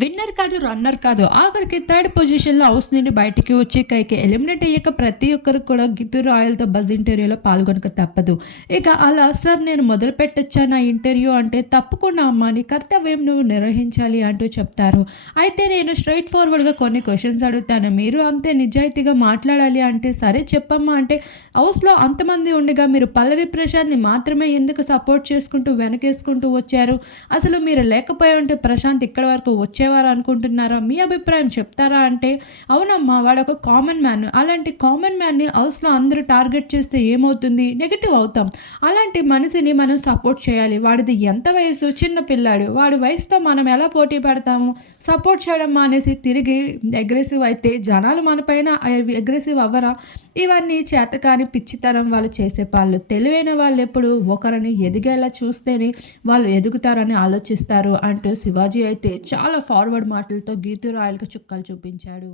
Winner కాదు runner కాదు. ఆఖరికి థర్డ్ పొజిషన్లో హౌస్ నుండి బయటికి వచ్చి కైకి ఎలిమినేట్ అయ్యాక ప్రతి ఒక్కరు కూడా గిత్తు రాయల్తో బజ్ ఇంటర్వ్యూలో పాల్గొనక తప్పదు. ఇక అలా సార్ నేను మొదలు పెట్టచ్చా నా ఇంటర్వ్యూ అంటే తప్పకుండా అమ్మా నీ కర్తవ్యం నువ్వు నిర్వహించాలి అంటూ చెప్తారు. అయితే నేను స్ట్రైట్ ఫార్వర్డ్గా కొన్ని క్వశ్చన్స్ అడుగుతాను. మీరు అంతే నిజాయితీగా మాట్లాడాలి అంటే సరే చెప్పమ్మా అంటే హౌస్లో అంతమంది ఉండగా మీరు పల్లవి ప్రశాంత్ని మాత్రమే ఎందుకు సపోర్ట్ చేసుకుంటూ వెనకేసుకుంటూ వచ్చారు? అసలు మీరు లేకపోయి ఉంటే ప్రశాంత్ ఇక్కడ వరకు వచ్చేవారు అనుకుంటున్నారా? మీ అభిప్రాయం చెప్తారా అంటే అవునమ్మా వాడు ఒక కామన్ మ్యాన్ అలాంటి కామన్ మ్యాన్ని హౌస్లో అందరూ టార్గెట్ చేస్తే ఏమవుతుంది? నెగిటివ్ అవుతాం. అలాంటి మనిషిని మనం సపోర్ట్ చేయాలి. వాడిది ఎంత వయసు? చిన్న పిల్లాడు. వాడి వయసుతో మనం ఎలా పోటీ పడతాము? సపోర్ట్ చేయడం మానేసి తిరిగి అగ్రెసివ్ అయితే జనాలు మనపైన అగ్రెసివ్ అవ్వరా? ఇవన్నీ చేతకాని పిచ్చితనం వాళ్ళు చేసే వాళ్ళు తెలివైన వాళ్ళు ఎప్పుడు ఒకరిని ఎదిగేలా చూస్తేనే వాళ్ళు ఎదుగుతారని ఆలోచిస్తారు అంటూ శివాజీ అయితే చాలా ఫార్వర్డ్ మాటలతో గీతు రాయల్కి చుక్కలు చూపించాడు